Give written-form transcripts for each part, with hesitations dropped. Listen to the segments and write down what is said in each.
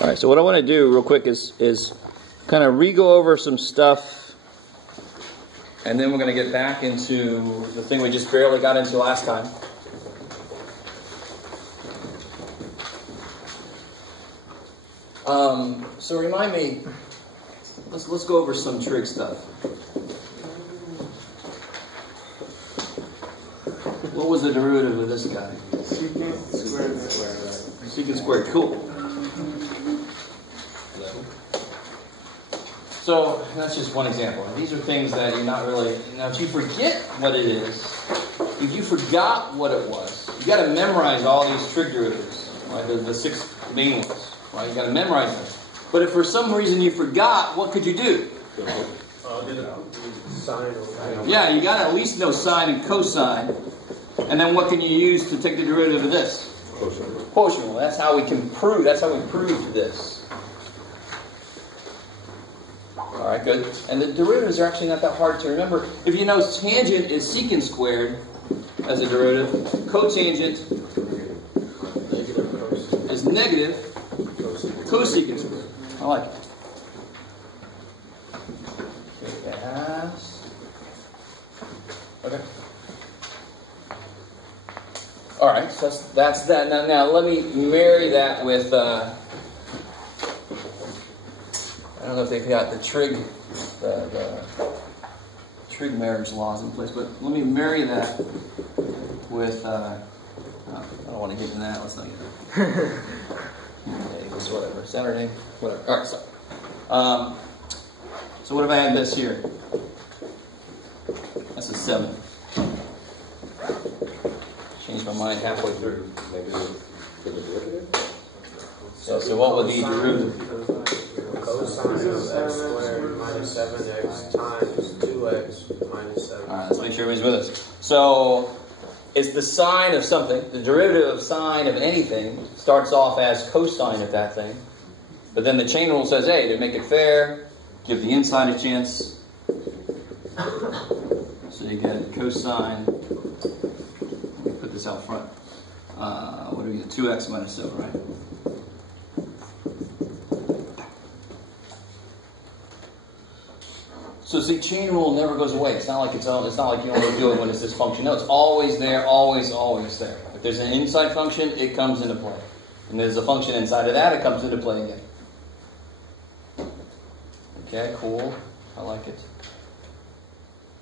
All right, so what I want to do real quick is kind of re-go over some stuff, and then we're going to get back into the thing we just barely got into last time. So remind me, let's go over some trig stuff. What was the derivative of this guy? Secant squared. Secant squared, cool. So that's just one example. These are things that you're not really. Now, if you forget what it is, if you forgot what it was, you got to memorize all these trig derivatives, right? The 6 main ones, right? You got to memorize them. But if for some reason you forgot, what could you do? Sine. Yeah, you got to at least know sine and cosine. And then what can you use to take the derivative of this? Quotient. Quotient. Well, that's how we can prove. That's how we prove this. All right, good. And the derivatives are actually not that hard to remember. If you know tangent is secant squared as a derivative, cotangent is negative cosecant squared. I like it. Okay. All right, so that's that. Now let me marry that with. I don't know if they've got the trig, the trig marriage laws in place, but let me marry that with. I don't want to get into that. Let's not get into that. Whatever. Saturday, whatever. All right, so what if I had this here? That's a 7. Changed my mind halfway through. So what would be derivative? Cosine of x squared minus 7x times 2x minus 7. All right, let's make sure everybody's with us. So it's the sine of something. The derivative of sine of anything starts off as cosine of that thing. But then the chain rule says, hey, to make it fair, give the inside a chance. So you get cosine. Let me put this out front. What do we get? 2x minus 7, right? So see, chain rule never goes away. It's not like you only do it when it's this function. No, it's always there, always there. If there's an inside function, it comes into play. And there's a function inside of that, it comes into play again. Okay, cool. I like it.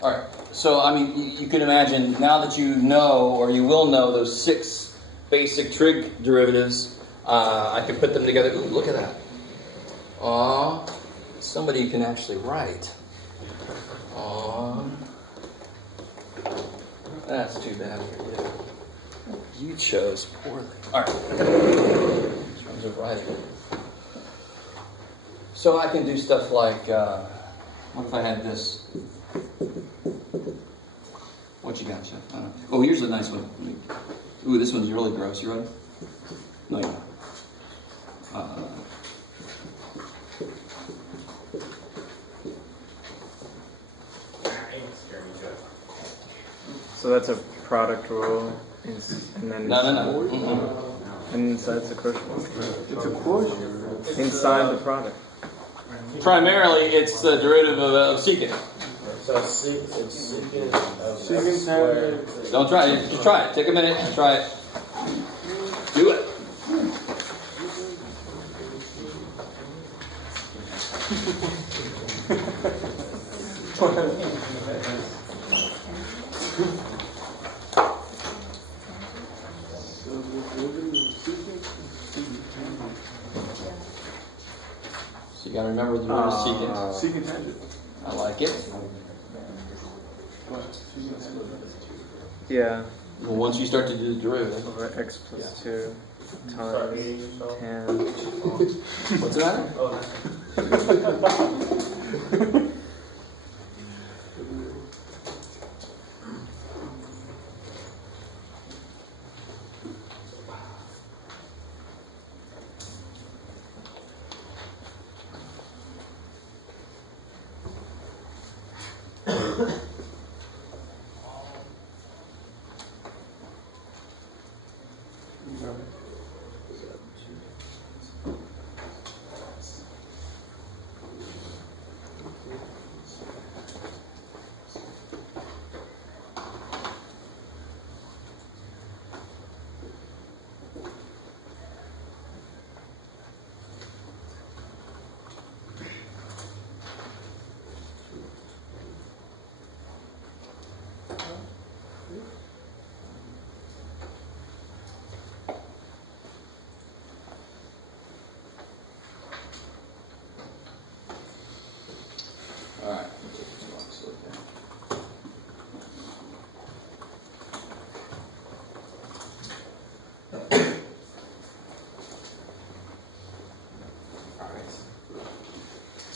All right. So, I mean, you can imagine, now that you know, or you will know, those 6 basic trig derivatives, I could put them together. Ooh, look at that. Aw, somebody you can actually write. Aw. That's too bad for you. You chose poorly. All right. In terms of writing. So I can do stuff like, what if I had this? What you got, Chef? Oh, here's a nice one. Ooh, this one's really gross. You ready? No, you're not. So that's a product rule, and then No. And so that's a quotient. It's a quotient. Inside the product. Primarily, it's the derivative of secant. So it's secant of x squared. Don't try it. Just try it. Take a minute and try it. Do it. So you got to remember the root of secant. Secant tangent. I like it. Yeah. Well, once you start to do the derivative. Over x plus 2 times 10. What's the matter?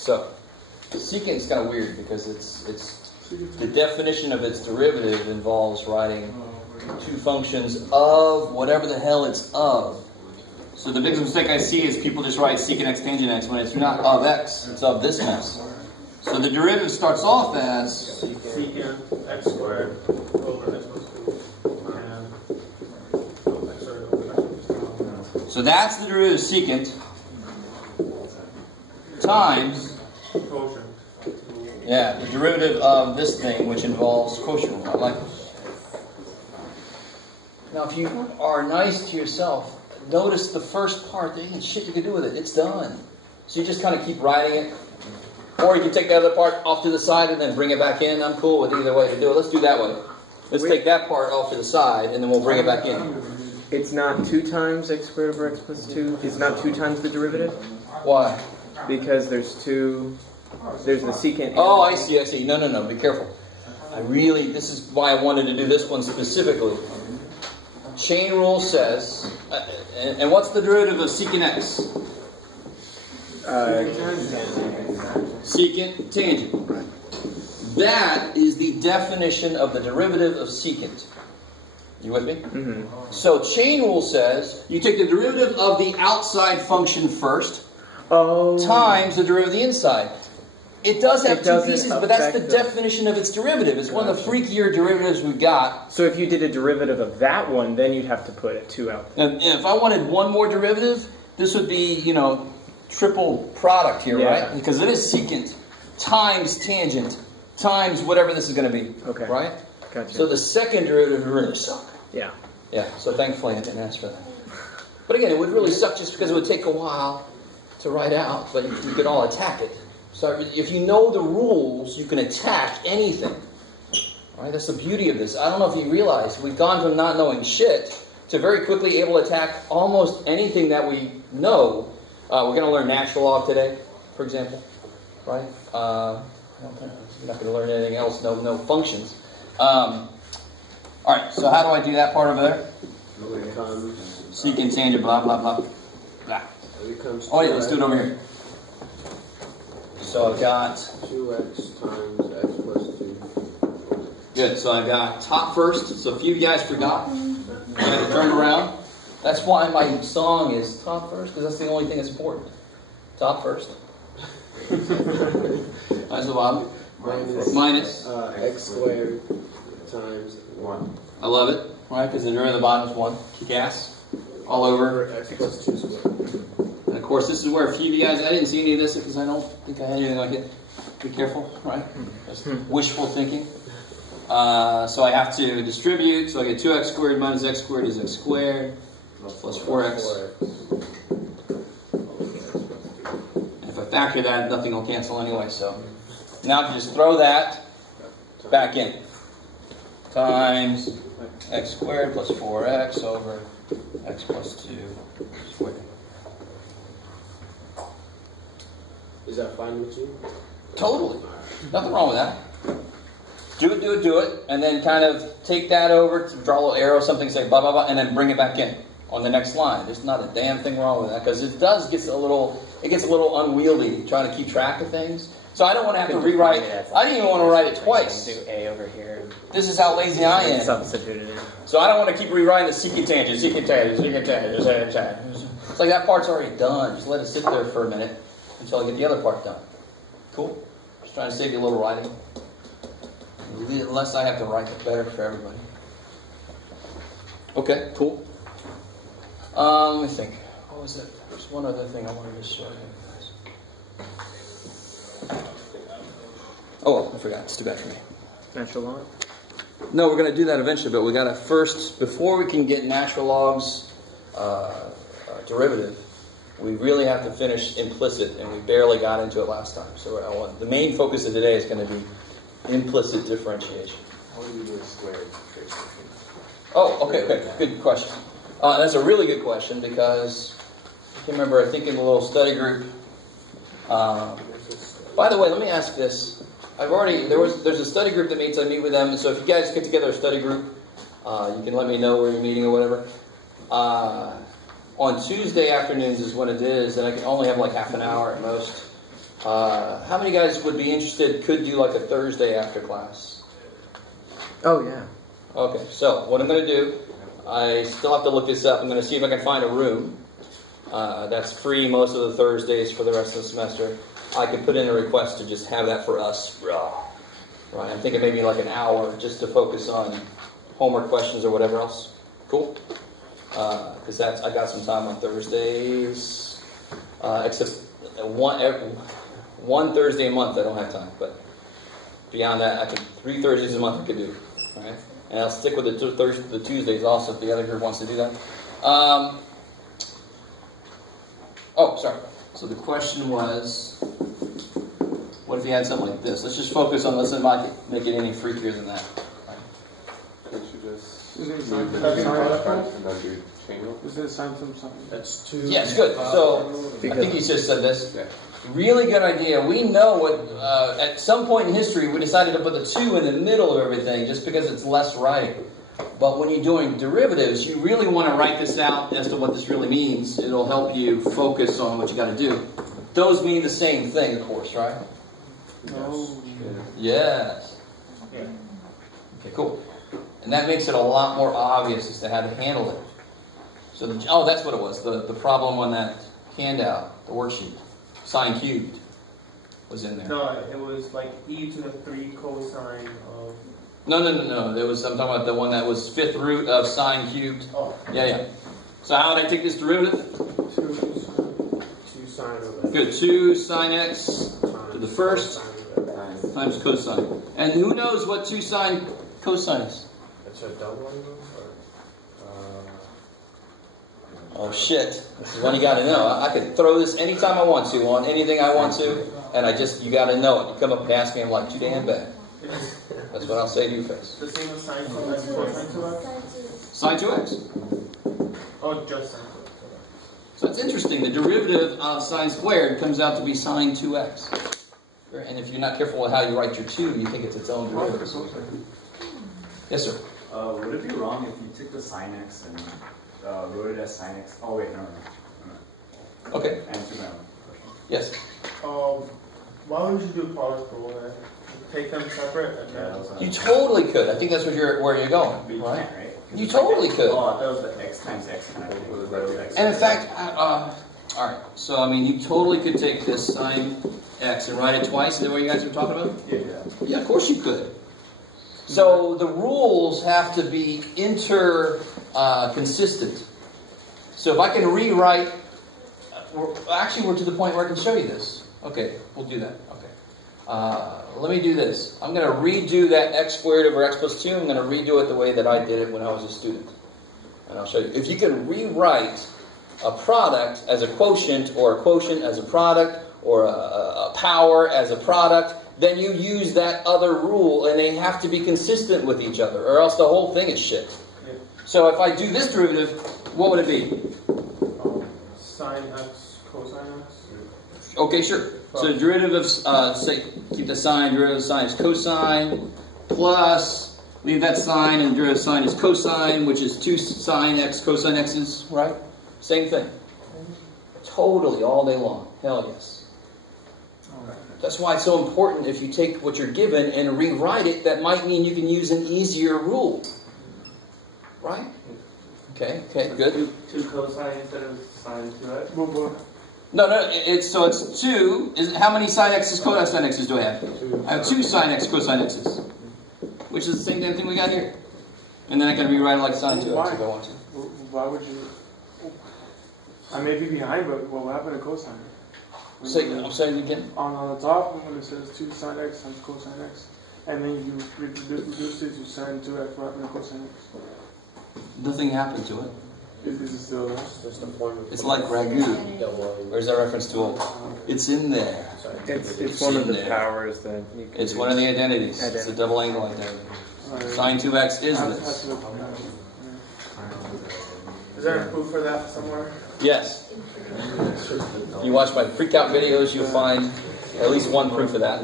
So, secant is kind of weird because it's the definition of its derivative involves writing two functions of whatever the hell it's of. So the biggest mistake I see is people just write secant x tangent x when it's not of x, it's of this mess. So the derivative starts off as secant x squared over x plus 2 so that's the derivative of secant times quotient. yeah, the derivative of this thing which involves quotient rule. I like it. Now if you are nice to yourself, notice the first part, there ain't shit you can do with it. It's done. So you just kind of keep writing it. Or you can take the other part off to the side and then bring it back in. I'm cool with either way to do it. Let's do that way. Let's take that part off to the side and then we'll bring it back in. It's not 2 times x squared over x plus 2? It's not 2 times the derivative? Why? Because there's the secant. Oh, I see. No. Be careful. This is why I wanted to do this one specifically. Chain rule says, and what's the derivative of secant x? Secant tangent. That is the definition of the derivative of secant. You with me? Mm-hmm. So chain rule says you take the derivative of the outside function first times the derivative of the inside. It does have two pieces, but that's the definition of its derivative. It's one of the freakier derivatives we've got. So if you did a derivative of that one, then you'd have to put a 2 out. And if I wanted one more derivative, this would be, triple product here, right? Because it is secant times tangent times whatever this is going to be. Okay. Right? Gotcha. So the second derivative would really suck. Yeah. Yeah, so thankfully I didn't ask for that. But again, it would really suck just because it would take a while to write out, but you could all attack it. So if you know the rules, you can attack anything. All right, that's the beauty of this. I don't know if you realize, we've gone from not knowing shit to very quickly able to attack almost anything that we know. We're going to learn natural log today, for example. Right? We're not going to learn anything else, no functions. All right, so how do I do that part over there? Secant tangent, blah, blah, blah, blah. Oh yeah, let's do it over here. So I've got 2x times x plus 2. Good, so I've got top first. So a few of you guys forgot. I had to turn around. That's why my song is top first, because that's the only thing that's important. Top first. Nice little bottom. Minus x squared times 1. I love it, right? Because the derivative of the bottom is 1. Kick ass. All over. X plus 2 squared. And of course, this is where a few of you guys, I didn't see any of this because I don't think I had anything like it. Be careful, right? Just wishful thinking. So I have to distribute. So I get 2x squared minus x squared is x squared plus 4x. And if I factor that, nothing will cancel anyway. So now I can just throw that back in. Times x squared plus 4x over x plus 2 squared. Is that fine with you? Totally. Nothing wrong with that. Do it, and then kind of take that over, draw a little arrow, something, say blah, blah, blah, and then bring it back in on the next line. There's not a damn thing wrong with that, because it gets a little unwieldy trying to keep track of things. So I don't want to have to rewrite. I didn't even want to write it twice. Do A over here. This is how lazy I am. Substitute it in. So I don't want to keep rewriting the secant tangent, secant tangent, secant tangent, secant tangent. It's like that part's already done. Just let it sit there for a minute until I get the other part done. Cool? Just trying to save you a little writing. The less I have to write, the better for everybody. Okay, cool. Let me think. What was it? There's one other thing I wanted to show you guys. Oh, I forgot. It's too bad for me. Natural log? No, we're going to do that eventually, but we got to first, before we can get natural log's derivative, we really have to finish implicit, and we barely got into it last time. So the main focus of today is going to be implicit differentiation. How do you do a squared differentiation? Oh, okay, good question. That's a really good question because I can remember, I think in the little study group. By the way, let me ask this. There's a study group that meets. I meet with them, so if you guys get together a study group, you can let me know where you're meeting or whatever. On Tuesday afternoons is when it is, and I can only have like half an hour at most. How many guys would be interested, could do like a Thursday after class? Oh, yeah. Okay, so what I'm going to do, I still have to look this up. I'm going to see if I can find a room that's free most of the Thursdays for the rest of the semester. I could put in a request to just have that for us. Right, I'm thinking maybe like an hour just to focus on homework questions or whatever else. Cool? Because I got some time on Thursdays. Except one Thursday a month I don't have time. But beyond that, 3 Thursdays a month I could do. All right? And I'll stick with the Tuesdays also if the other group wants to do that. Oh, sorry. So the question was, what if you had something like this? Let's just focus on, let's not make it any freakier than that. Can't you just Is it sign from something? That's 2. Yes, good. So, I think you just said this. Yeah. Really good idea. We know what, at some point in history, we decided to put the 2 in the middle of everything just because it's less writing. But when you're doing derivatives, you really want to write this out as to what this really means. It'll help you focus on what you got to do. Those mean the same thing, of course, right? No. Yes. Yeah. Okay, cool. And that makes it a lot more obvious as to how to handle it. So, that's what it was. The problem on that handout, the worksheet, sine cubed, was in there. No, it was like e to the 3 cosine of... No. I'm talking about the one that was 5th root of sine cubed. Oh. Yeah. So how would I take this derivative? 2 sine of x. Good. 2 sine x to the first times cosine. And who knows what 2 sine cosine is? It's a double angle? Oh shit. This is one you gotta know. I could throw this anytime I want to, on anything I want to, and you gotta know it. You come up and ask me, I'm like, too damn bad. That's what I'll say to you first. The same as sine 2x, cosine 2x? Sine 2x. Oh, just sine 2x. So it's interesting. The derivative of sine squared comes out to be sine 2x. And if you're not careful with how you write your 2, you think it's its own derivative. Yes, sir? Would it be wrong if you took the sine x and wrote it as sine x? Oh, wait, no. Okay. Answer my own question. Yes. Why wouldn't you do product rule there? Take them separate and then... You totally could. I think that's where you're going. But you Right? can't, right? You totally could. Oh, that was the x times x kind of thing. And in fact, alright, so I mean, you totally could take this sine x and write it twice. Is that what you guys were talking about? Yeah. Yeah, of course you could. So the rules have to be consistent. So if I can rewrite, we're to the point where I can show you this. Okay, we'll do that. Okay. Let me do this. I'm going to redo that x squared over x plus 2. I'm going to redo it the way that I did it when I was a student. And I'll show you. If you can rewrite a product as a quotient, or a quotient as a product, or a power as a product, then you use that other rule, and they have to be consistent with each other, or else the whole thing is shit. Yeah. So if I do this derivative, what would it be? Sine x, cosine x? Okay, sure. So the derivative of, say, keep the sine, derivative of sine is cosine, plus, leave that sine, and the derivative of sine is cosine, which is 2 sine x, cosine x's, right? Same thing. Totally, all day long. Hell yes. That's why it's so important if you take what you're given and rewrite it, that might mean you can use an easier rule. Right? Okay, good. 2 cosine instead of sine 2x? No, it's 2. How many sine x's, cosine x's do I have? I have 2 sine x, cosine x's. Which is the same damn thing we got here. And then I can rewrite it like sine 2x if I want to. Why would you? I may be behind, but what will happen to cosine? I'm saying it again. On the top, when it says 2 sine x times cosine x, and then you reduce it to sine 2x, what happened to cosine x? Nothing happened to it. Is it still there? It's like ragu. Where's that reference to it? It's in there. It's one of the powers that you can It's one of the identities. It's a double angle identity. Sine 2x is this. Is there a proof for that somewhere? Yes. If you watch my freak out videos, you'll find at least one proof of that.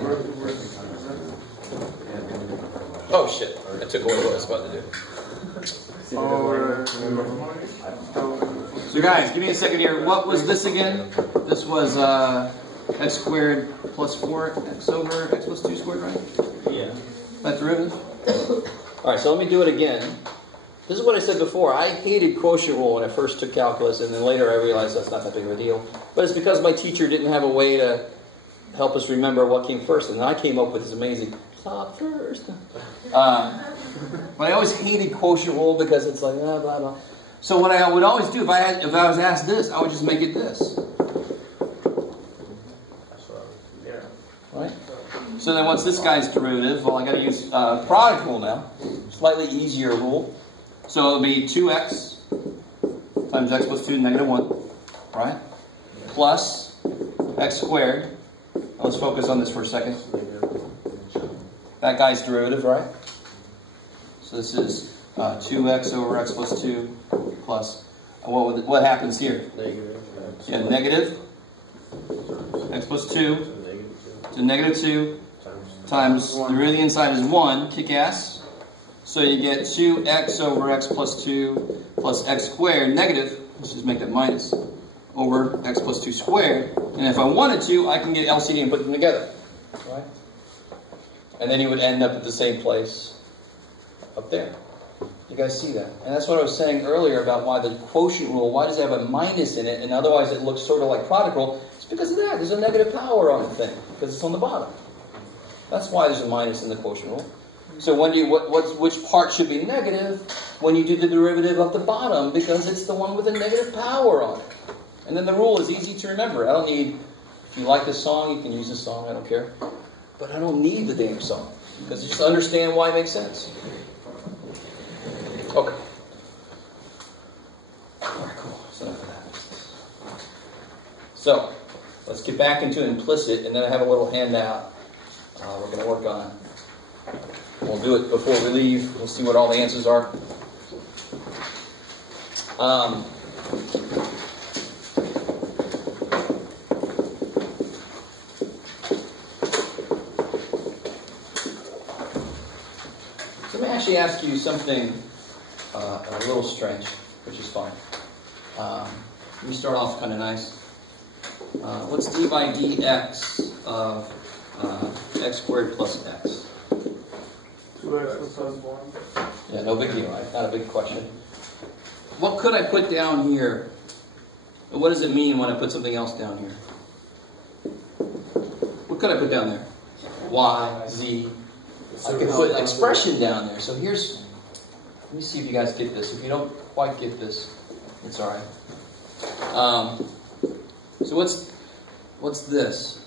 Oh shit, I took away what I was about to do. So guys, give me a second here. What was this again? This was x squared plus 4x over x plus 2 squared, right? Yeah. That derivative? Alright, so let me do it again. This is what I said before. I hated quotient rule when I first took calculus, and then later I realized that's not that big of a deal. But it's because my teacher didn't have a way to help us remember what came first. And then I came up with this amazing top first. But I always hated quotient rule because it's like, blah, blah, blah. So what I would always do, if I was asked this, I would just make it this. Right? So then what's this guy's derivative? Well, I got to use product rule now. Slightly easier rule. So it'll be 2x times x plus 2 negative 1. Right? Plus x squared. Now let's focus on this for a second. That guy's derivative, right? So this is 2x over x plus 2 plus, what happens here? Negative. Yeah, negative x plus 2 to negative 2 times the derivative inside is 1, kick ass. So you get 2x over x plus 2 plus x squared negative, let's just make that minus, over x plus 2 squared. And if I wanted to, I can get LCD and put them together. Right? And then you would end up at the same place up there. You guys see that? And that's what I was saying earlier about why the quotient rule, why does it have a minus in it, and otherwise it looks sort of like product rule? It's because of that. There's a negative power on the thing, because it's on the bottom. That's why there's a minus in the quotient rule. So when you, which part should be negative? When you do the derivative of the bottom, because it's the one with a negative power on it. And then the rule is easy to remember. I don't need, if you like this song, you can use this song, I don't care. But I don't need the damn song, because you just understand why it makes sense. Okay. Alright, cool. So, let's get back into implicit, and then I have a little handout we're going to work on. We'll do it before we leave. We'll see what all the answers are. So let me actually ask you something a little strange, which is fine. Let me start off kind of nice. What's d by dx of x squared plus x? 2x plus 1. Yeah, no big deal, right? Not a big question. What could I put down here? What does it mean when I put something else down here? What could I put down there? Y, z. I could put an expression down there. So here's, let me see if you guys get this. If you don't quite get this, it's all right. So what's this?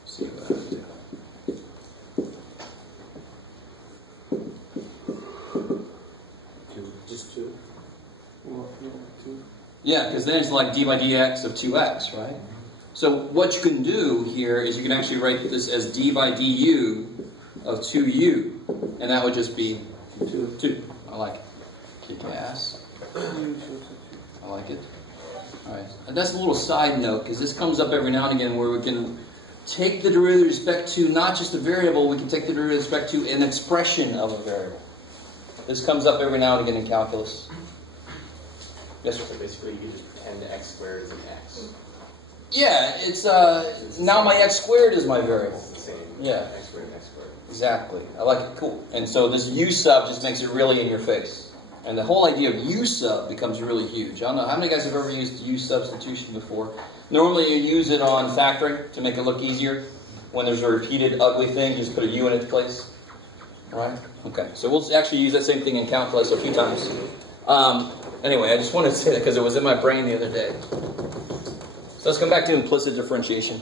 Let's see what I do. Just 2. Yeah, because then it's like d by dx of 2x, right? So what you can do here is you can actually write this as d by du of 2u, and that would just be 2. I like it. Kick ass. I like it. All right. And that's a little side note, because this comes up every now and again where we can take the derivative with respect to not just a variable, we can take the derivative with respect to an expression of a variable. This comes up every now and again in calculus. Yes, sir? So basically you can just pretend x squared is an x. Yeah, it's now my x squared is my variable. It's the same. Yeah. X squared and x squared. Exactly. I like it. Cool. And so this u sub just makes it really in your face. And the whole idea of u sub becomes really huge. I don't know, how many guys have ever used u substitution before? Normally you use it on factoring to make it look easier. When there's a repeated ugly thing, just put a u in its place. Alright? Okay. So we'll actually use that same thing in calculus a few times. Anyway, I just wanted to say that because it was in my brain the other day. So let's come back to implicit differentiation.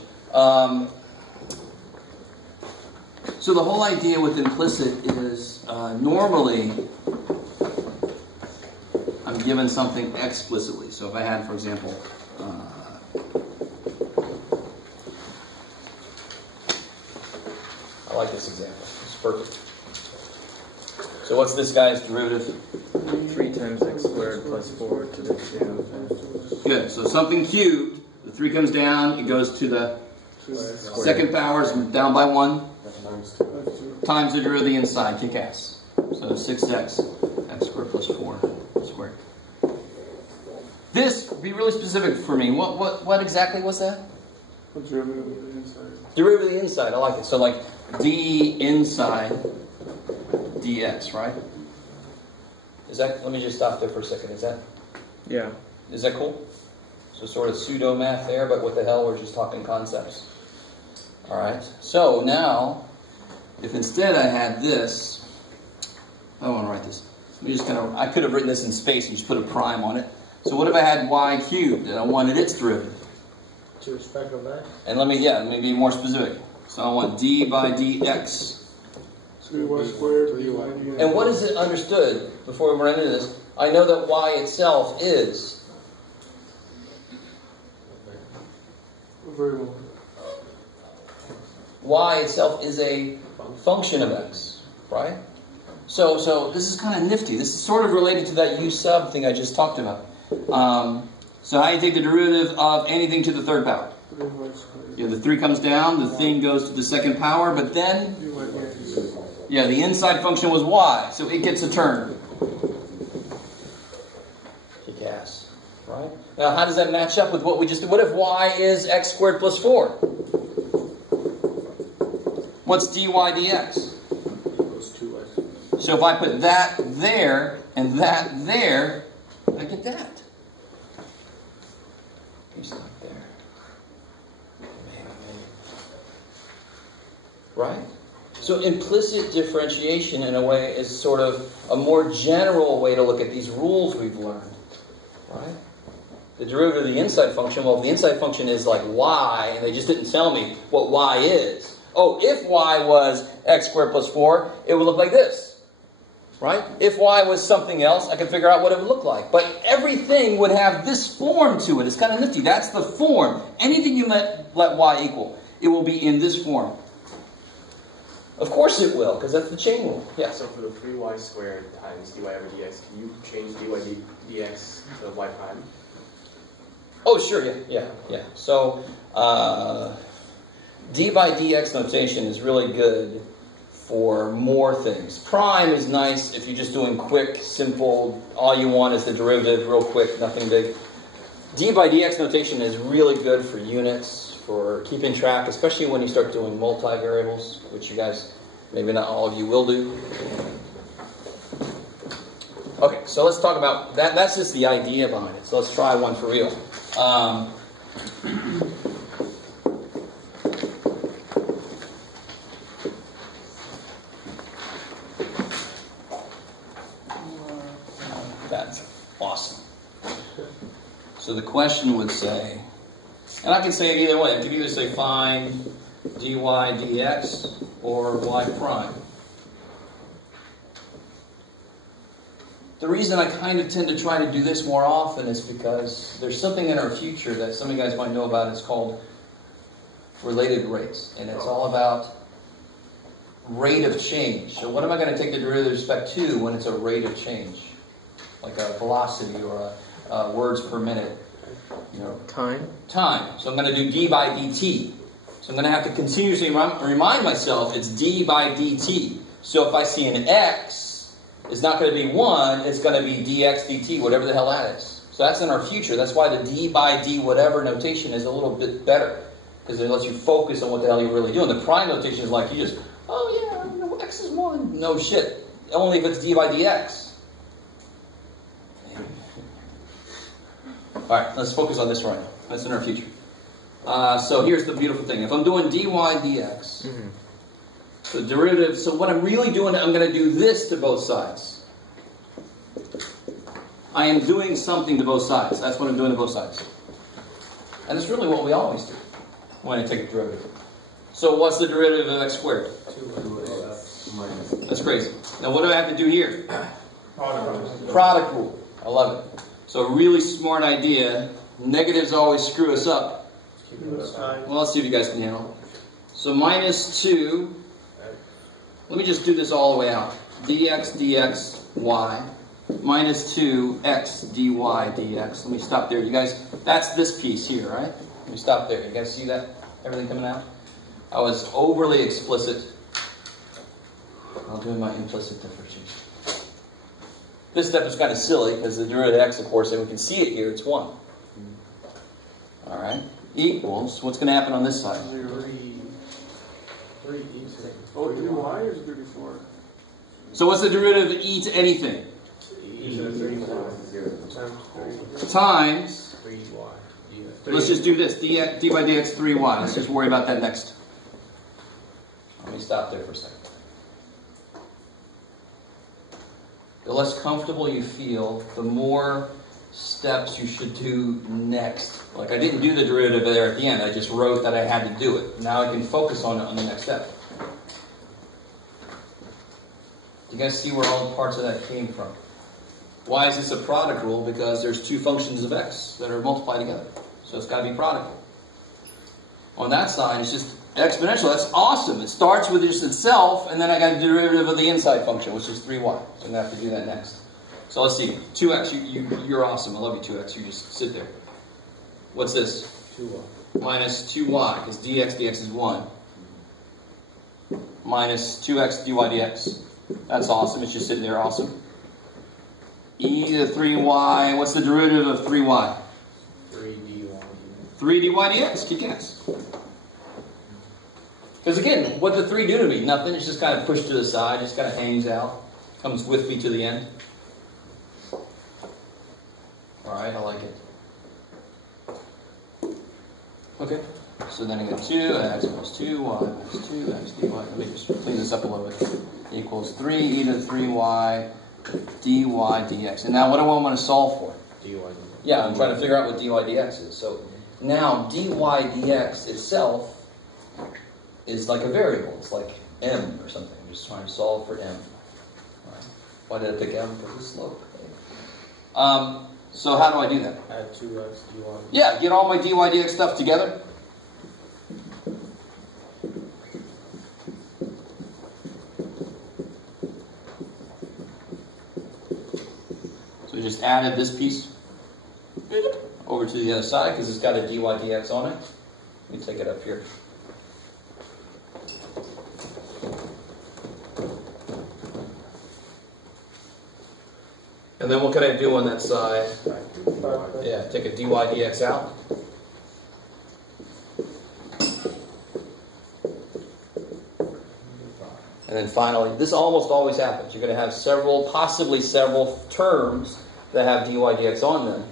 So the whole idea with implicit is normally I'm given something explicitly. So if I had, for example, I like this example. It's perfect. So what's this guy's derivative? 3 times x squared plus 4 to the 2. Good. So something cubed, the 3 comes down, it goes to the second power, is down by 1, times the derivative inside, kick ass. So 6x, x squared plus 4 squared. This, be really specific for me, what exactly was that? The derivative of the inside. Derivative of the inside, I like it. So like d inside dx, right? Is that, let me just stop there for a second. Is that cool? So sort of pseudo math there, but what the hell, we're just talking concepts. All right. So now, if instead I had this, I want to write this. Let me just I could have written this in space and just put a prime on it. So what if I had y cubed and I wanted its derivative? To respect of that? And let me be more specific. So I want d by dx. 3y squared, 3y dx. And what is it understood, before we run into this, I know that y itself is Variable. y itself is a function of x, right? So this is kind of nifty. This is sort of related to that u sub thing I just talked about. So how do you take the derivative of anything to the third power? 3y squared. Yeah, the 3 comes down, the thing goes to the second power, but then, yeah, the inside function was y, so it gets a turn. Kick ass, right? Now, how does that match up with what we just did? What if y is x squared plus 4? What's dy dx? Equals 2x. So if I put that there and that there, I get that. He's not there. Man, oh man. Right? So implicit differentiation, in a way, is sort of a more general way to look at these rules we've learned. Right? The derivative of the inside function, well, if the inside function is like y, and they just didn't tell me what y is. Oh, if y was x squared plus 4, it would look like this. Right? If y was something else, I could figure out what it would look like. But everything would have this form to it. It's kind of nifty. That's the form. Anything you let y equal, it will be in this form. Of course it will, because that's the chain rule. Yeah. So for the 3y squared times dy over dx, can you change dy dx to y prime? Oh, sure. Yeah. So d by dx notation is really good for more things. Prime is nice if you're just doing quick, simple, all you want is the derivative, real quick, nothing big. D by dx notation is really good for units, for keeping track, especially when you start doing multivariables, which you guys, maybe not all of you will do. Okay, so let's talk about that. That's just the idea behind it. So let's try one for real. That's awesome. So the question would say, and I can say it either way. I could either say find dy dx or y prime. The reason I kind of tend to try to do this more often is because there's something in our future that some of you guys might know about. It's called related rates. And it's all about rate of change. So what am I going to take the derivative with respect to when it's a rate of change? Like a velocity or a words per minute. You know, Time. So I'm going to do d by dt. So I'm going to have to continuously remind myself it's d by dt. So if I see an x, it's not going to be 1, it's going to be dx dt, whatever the hell that is. So that's in our future. That's why the d by d whatever notation is a little bit better. Because it lets you focus on what the hell you're really doing. The prime notation is like you just, oh yeah, you know, x is 1. No shit. Only if it's d by dx. Alright, let's focus on this right now. That's in our future. So here's the beautiful thing. If I'm doing dy dx, the derivative, so what I'm really doing, I'm going to do this to both sides. I am doing something to both sides. That's what I'm doing to both sides. And it's really what we always do when I take a derivative. So what's the derivative of x squared? 2x minus. That's crazy. Now what do I have to do here? Product. Product rule. I love it. So a really smart idea. Negatives always screw us up. Well, let's see if you guys can handle it. So minus 2. Let me just do this all the way out. dx dx y minus 2x dy dx. Let me stop there. You guys, that's this piece here, right? Let me stop there. You guys see that? Everything coming out? I was overly explicit. I'll do my implicit differentiation. This step is kind of silly because the derivative of x, of course, and we can see it here, it's 1. Alright? equals, what's going to happen on this side? 3 e2. Oh, 3y or 34? So what's the derivative of e to anything? E to the 3y. Times, 3y. let's just do this, d by dx 3y. Let's just worry about that next. Let me stop there for a second. The less comfortable you feel, the more steps you should do next. Like I didn't do the derivative there at the end. I just wrote that I had to do it. Now I can focus on it on the next step. You guys see where all the parts of that came from? Why is this a product rule? Because there's two functions of x that are multiplied together. So it's got to be product. On that side, it's just exponential. That's awesome. It starts with just itself, and then I got a derivative of the inside function, which is 3y. So I'm going to have to do that next. So let's see. 2x, you're awesome. I love you, 2x. You just sit there. What's this? 2y. Minus 2y, because dx is 1. Minus 2x dy dx. That's awesome. It's just sitting there awesome. E to 3y. What's the derivative of 3y? 3 dy. 3 dy dx. Kick ass. Because again, what did 3 do to me? Nothing. It's just kind of pushed to the side. Just kind of hangs out. Comes with me to the end. Alright, I like it. Okay. So then I get 2x plus 2y minus 2x dy. Let me just clean this up a little bit. Equals 3e to 3y dy dx. And now what do I want to solve for? dy. Yeah, I'm trying to figure out what dy dx is. So now dy dx itself is like a variable. It's like m or something. I'm just trying to solve for m. Right. Why did I pick m? Because of the slope. So how do I do that? Add 2x dy. Yeah, get all my dy dx stuff together. So we just added this piece over to the other side because it's got a dy dx on it. Let me take it up here. And then what can I do on that side? Yeah, take a dy dx out. And then finally, this almost always happens. You're going to have possibly several terms that have dy dx on them.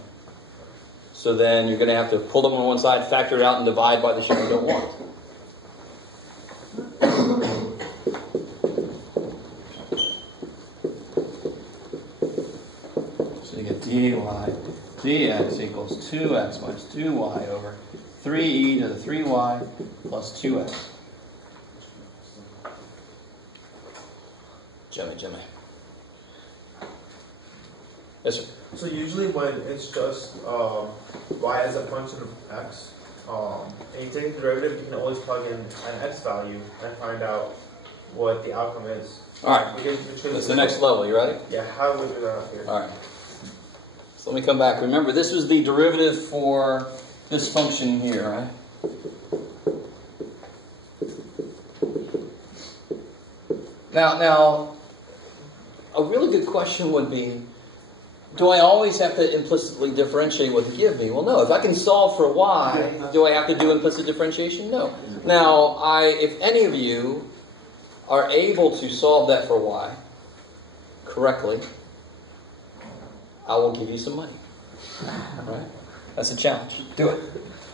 So then you're going to have to pull them on one side, factor it out, and divide by the share you don't want. So you get dy dx equals 2x minus 2y over 3e to the 3y plus 2x. Jimmy. Yes, sir. So usually when it's just y as a function of x, and you take the derivative, you can always plug in an x value and find out what the outcome is. All right. That's the next level. You ready? Yeah. How do we do that up here? All right. So let me come back. Remember, this was the derivative for this function here, right? Now, a really good question would be, do I always have to implicitly differentiate what they give me? Well, no. If I can solve for y, do I have to do implicit differentiation? No. Now, if any of you are able to solve that for y correctly, I will give you some money. Right? That's a challenge. Do it.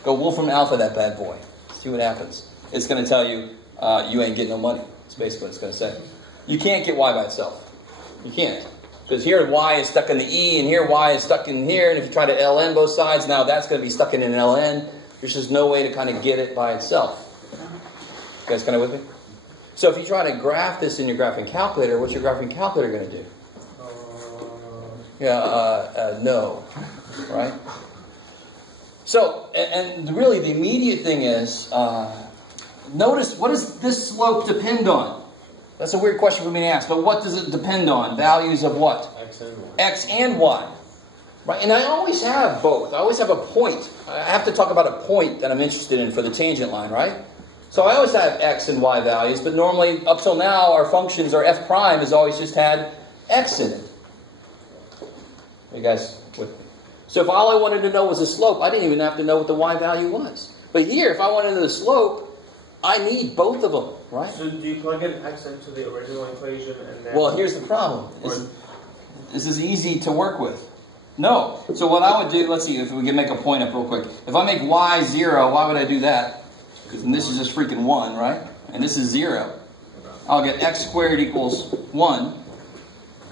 Go Wolfram Alpha that bad boy. See what happens. It's going to tell you, you ain't getting no money. It's basically what it's going to say. You can't get y by itself. You can't. Because here y is stuck in the e, and here y is stuck in here, and if you try to ln both sides, now that's going to be stuck in an ln. There's just no way to kind of get it by itself. You guys kind of with me? So if you try to graph this in your graphing calculator, what's your graphing calculator going to do? No. Right? So, and really the immediate thing is, notice, what does this slope depend on? That's a weird question for me to ask, but what does it depend on? Values of what? X and y. X and y. Right? And I always have both. I always have a point. I have to talk about a point that I'm interested in for the tangent line, right? So I always have x and y values, but normally, up till now, our functions, our f prime, has always just had x in it. You guys with me? So if all I wanted to know was the slope, I didn't even have to know what the y value was. But here, if I want to know the slope, I need both of them, right? So do you plug in x into the original equation and then... Well, here's the problem. This is easy to work with. No. So what I would do, let's see if we can make a point up real quick. If I make y 0, why would I do that? Because this is just freaking 1, right? And this is 0. I'll get x squared equals 1.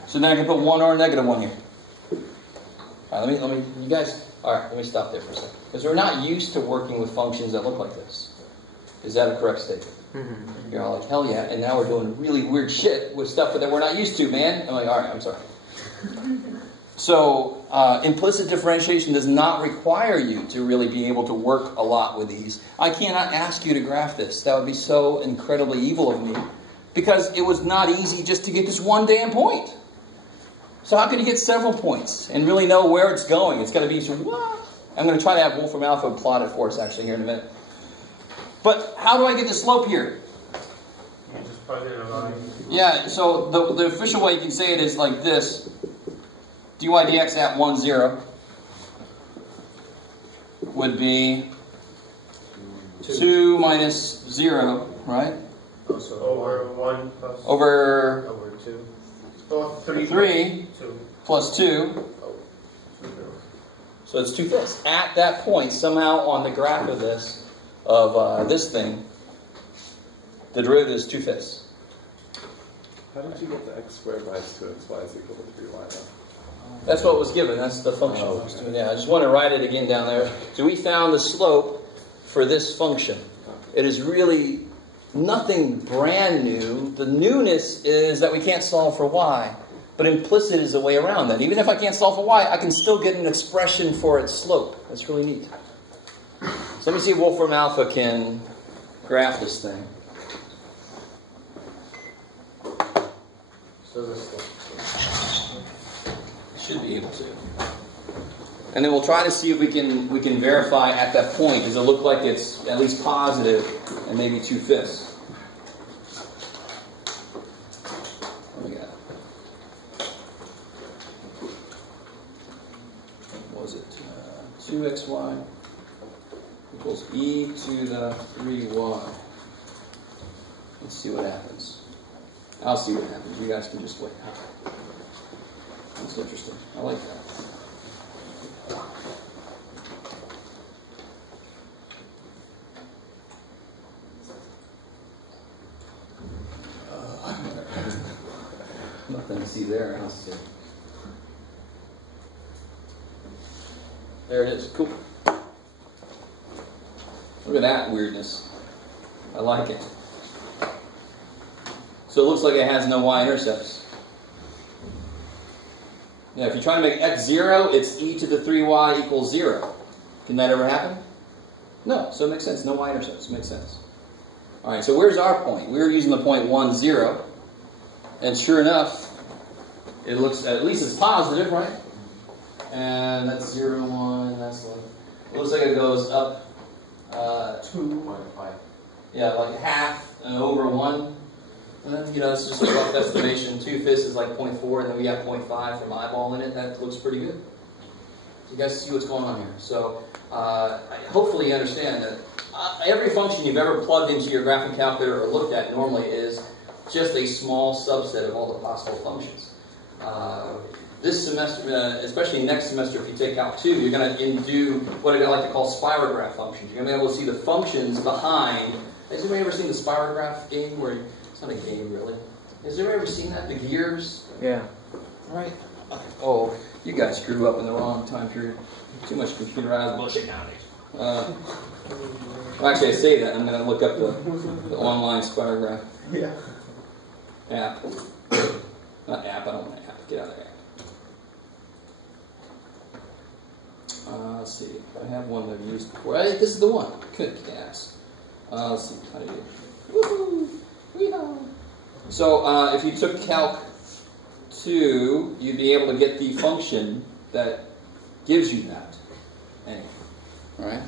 So then I can put 1 or a negative 1 here. All right, let me, you guys, all right, let me stop there for a second. Because we're not used to working with functions that look like this. Is that a correct statement? Mm-hmm. You're all like, hell yeah, and now we're doing really weird shit with stuff that we're not used to, man. I'm like, all right, I'm sorry. So, implicit differentiation does not require you to really be able to work a lot with these. I cannot ask you to graph this. That would be so incredibly evil of me. Because it was not easy just to get this one damn point. So how can you get several points and really know where it's going? It's going to be, so, what? I'm going to try to have Wolfram Alpha plot it for us actually here in a minute. But how do I get the slope here? You just plug in a value. Yeah, so the official way you can say it is like this. dy dx at 1, 0 would be 2 minus 0, right? Also, Over 1 plus... Over over 2. Oh, 3. 3 2. plus 2. So it's 2/5. At that point, somehow on the graph of this, this thing, the derivative is 2/5. How did you get the x squared minus 2xy is equal to 3y now? That's what was given. That's the function. Oh, okay. Yeah, I just want to write it again down there. So we found the slope for this function. It is really nothing brand new. The newness is that we can't solve for y. But implicit is a way around that. Even if I can't solve for y, I can still get an expression for its slope. That's really neat. So let me see if Wolfram Alpha can graph this thing. So this Should be able to. And then we'll try to see if we can verify at that point. Does it look like it's at least positive and maybe 2/5? What we got? What was it? 2xy equals e to the 3y. Let's see what happens. I'll see what happens. You guys can just wait. That's interesting. I like that. Nothing to see there. I'll see. There it is. Cool. Look at that weirdness. I like it. So it looks like it has no y-intercepts. Yeah, if you try to make x 0, it's e to the 3y equals 0. Can that ever happen? No, so it makes sense. No y-intercepts. Makes sense. All right, so where's our point? We're using the point 1, 0. And sure enough, it looks, at least it's positive, right? And that's 0, 1, that's like, it looks like it goes up 2.5. yeah, like half over 1. And, you know, it's just a rough estimation. 2/5 is like 0.4, and then we got 0.5 from eyeballing it. That looks pretty good. You guys see what's going on here. So hopefully you understand that every function you've ever plugged into your graphing calculator or looked at normally is just a small subset of all the possible functions. This semester, especially next semester, if you take Calc 2, you're going to do what I like to call spirograph functions. You're going to be able to see the functions behind. Has anybody ever seen the spirograph game? Where it's not a game, really. Has anybody ever seen that? The gears? Yeah. Right? Oh, you guys grew up in the wrong time period. Too much computerized bullshit nowadays. Well, actually, I say that. I'm going to look up the online spirograph. Yeah. App. Not app, I don't want an app. Get out of there. Let's see. I have one that I've used before. Hey, this is the one. Good gas. Let's see. How do you do? Woohoo! So, if you took Calc 2, you'd be able to get the function that gives you that. Anyway. Alright?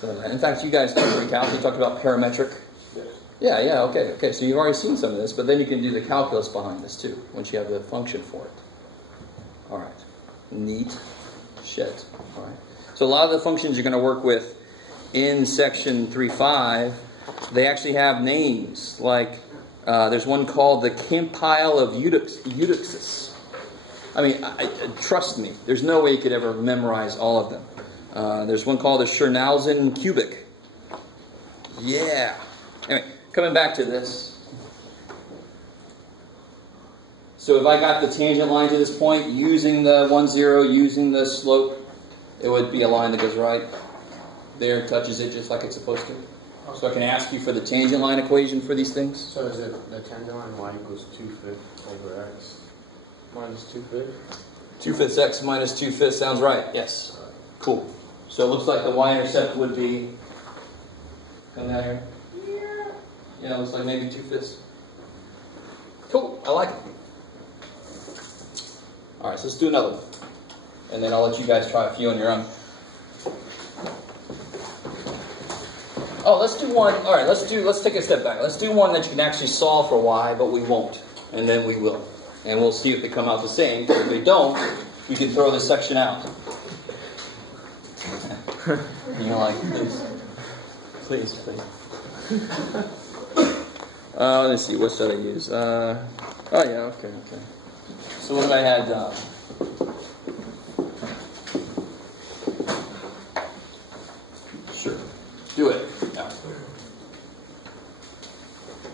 So, in fact, you guys talked about Calc. You talked about parametric. Yeah, okay. So you've already seen some of this, but then you can do the calculus behind this too, once you have the function for it. All right. Neat shit. All right. So a lot of the functions you're going to work with in section 3.5, they actually have names. Like there's one called the Campile of Eudoxus. I mean, trust me, there's no way you could ever memorize all of them. There's one called the Schernhausen cubic. Yeah. Anyway, coming back to this. So if I got the tangent line to this point, using the 1, 0, using the slope, it would be a line that goes right there, touches it just like it's supposed to. So I can ask you for the tangent line equation for these things. So is it the tangent line y equals 2/5 over x minus 2/5? 2/5 x minus 2/5 sounds right. Yes. Cool. So it looks like the y-intercept would be, come down here. Yeah, it looks like maybe 2/5. Cool. I like it. All right, so let's do another one. And then I'll let you guys try a few on your own. Oh, let's do one. All right, let's take a step back. Let's do one that you can actually solve for y, but we won't. And then we will. And we'll see if they come out the same. If they don't, we can throw this section out. You're like, please. Please, please. Let's see, what should I use? Oh, yeah, okay. So what if I had... sure. Do it. Yeah.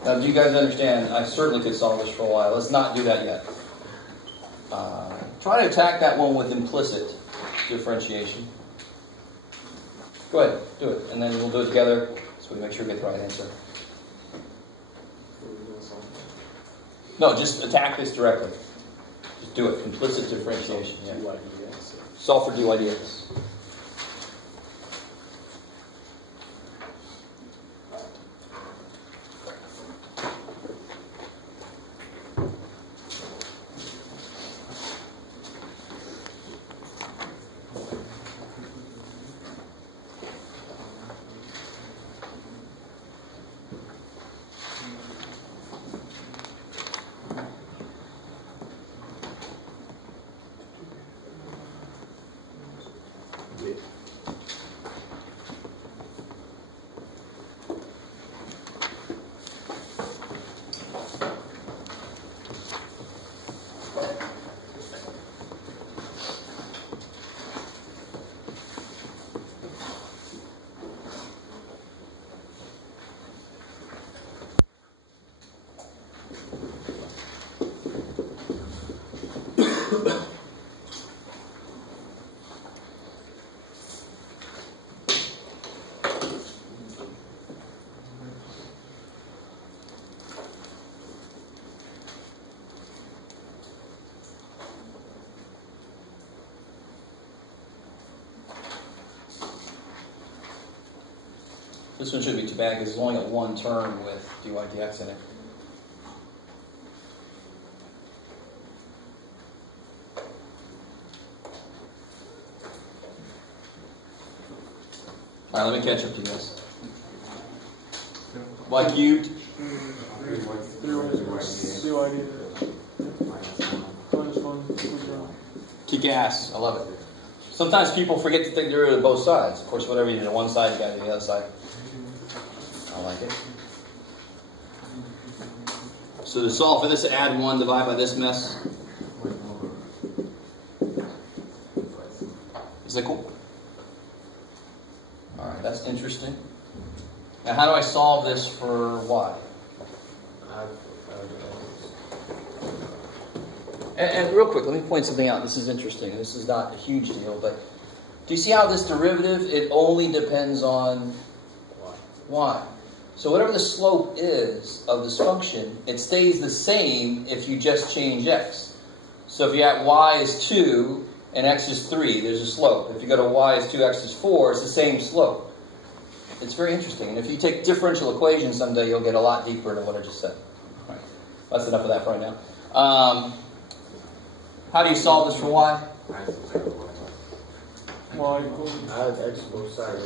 Now, do you guys understand? I certainly could solve this for a while. Let's not do that yet. Try to attack that one with implicit differentiation. Go ahead, do it. And then we'll do it together so we make sure we get the right answer. No, just attack this directly. Just do it. Implicit differentiation. Yeah. Solve for dy dx. This one shouldn't be too bad because it's only got one term with dy dx in it. All right, let me catch up to you guys. Y cubed. Kick ass. I love it. Sometimes people forget to take the derivative of both sides. Of course, whatever you do to one side, you got to do the other side. I like it. So to solve for this, add 1, divide by this mess. Is that cool? All right, that's interesting. Now, how do I solve this for y? And real quick, let me point something out. This is interesting. This is not a huge deal, but do you see how this derivative, it only depends on y? So whatever the slope is of this function, it stays the same if you just change x. So if you have y is 2 and x is 3, there's a slope. If you go to y is 2, x is 4, it's the same slope. It's very interesting. And if you take differential equations someday, you'll get a lot deeper into what I just said. All right. That's enough of that for right now. How do you solve this for y? Add x both sides.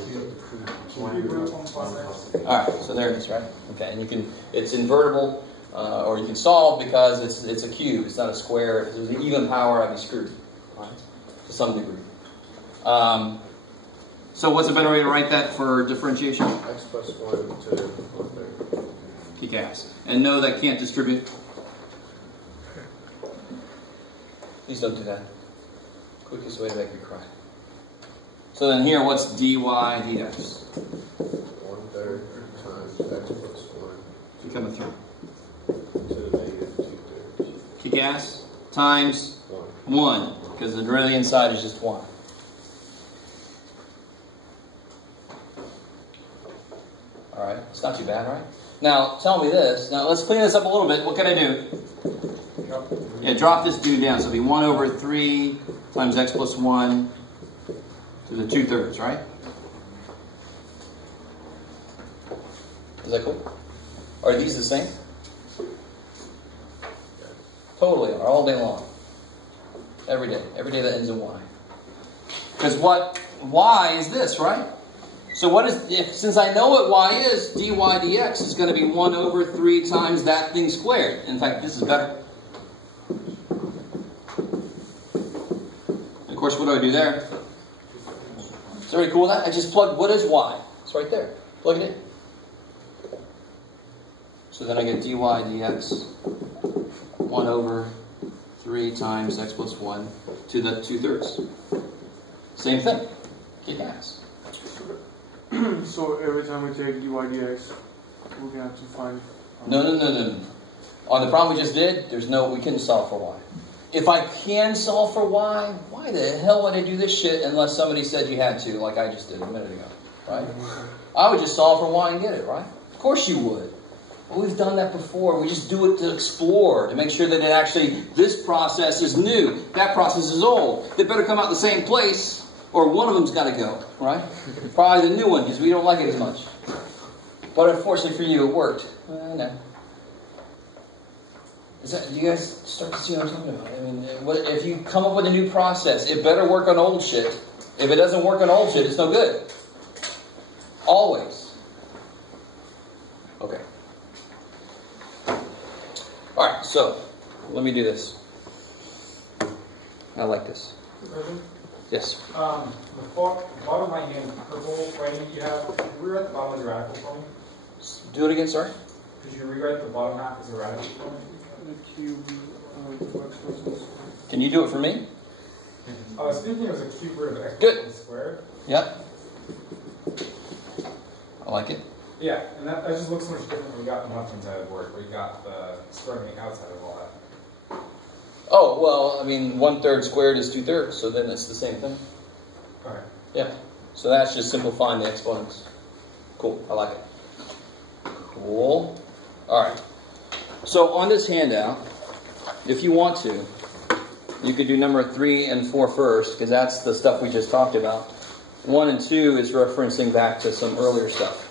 Alright, so there it is, right? Okay, and you can, it's invertible, or you can solve because it's a cube, it's not a square. If it was an even power, I'd be screwed, right? To some degree. So what's a better way to write that for differentiation? X plus 1 to 1/3. Kick ass. And no, that can't distribute. Please don't do that. Quickest way to make me cry. So then here, what's dy dx? 1/3 times X plus 1 You're coming through. to the negative 2/3. Kick ass times 1, because the derivative inside is just 1. All right, it's not too bad, right? Now, tell me this. Now, let's clean this up a little bit. What can I do? Yeah, drop this dude down. So it'll be 1 over 3 times x plus 1 to the 2/3, right? Is that cool? Are these the same? Totally are, all day long. Every day. Every day that ends in y. Because y is this, right? So what is, since I know what y is, dy dx is going to be 1 over 3 times that thing squared. In fact, this is better. Of course, what do I do there? Is everybody cool with that? I just plug, what is y? It's right there. Plug it in. So then I get dy dx 1 over 3 times x plus 1 to the 2/3. Same thing. Kick ass. So every time we take dy dx, we're gonna have to find. No. On the problem we just did, we couldn't solve for y. If I can solve for y, why the hell would I do this shit unless somebody said you had to, like I just did a minute ago, right? I would just solve for y and get it, right? Of course you would. But we've done that before. We just do it to explore, to make sure that it actually, this process is new, that process is old. They better come out the same place, or one of them's got to go, right? Probably the new one, because we don't like it as much. But unfortunately for you, it worked. No. Do you guys start to see what I'm talking about? I mean, if you come up with a new process, it better work on old shit. If it doesn't work on old shit, it's no good. Always. Okay. Alright, so, let me do this. I like this. Yes? The bottom right hand purple writing you have, could you rewrite the bottom as a radical for me? Do it again, sorry? Could you rewrite the bottom half as a radical for me? The cube x plus 1. Can you do it for me? I was thinking it was a cube root of x Good. plus 1 squared. Yep. I like it. Yeah, and that just looks so much different when we got the left-hand side of work, where you got the square on the outside of all that. Oh, well, I mean, 1/3 squared is 2/3, so then it's the same thing. Alright. Yeah. So that's just simplifying the exponents. Cool. I like it. Cool. Alright. So on this handout, if you want to, you could do number 3 and 4 first, because that's the stuff we just talked about. 1 and 2 is referencing back to some earlier stuff.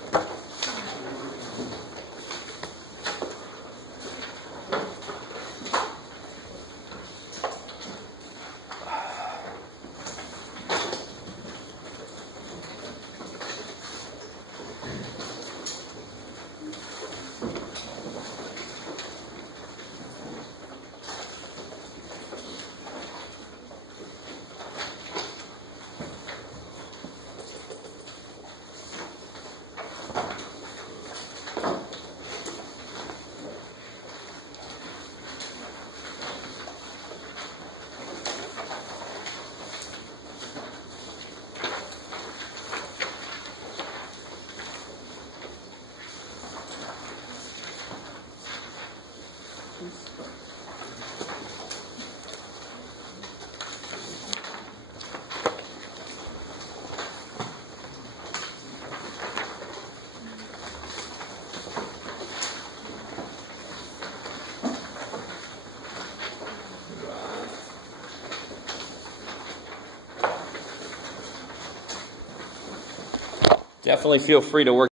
Definitely feel free to work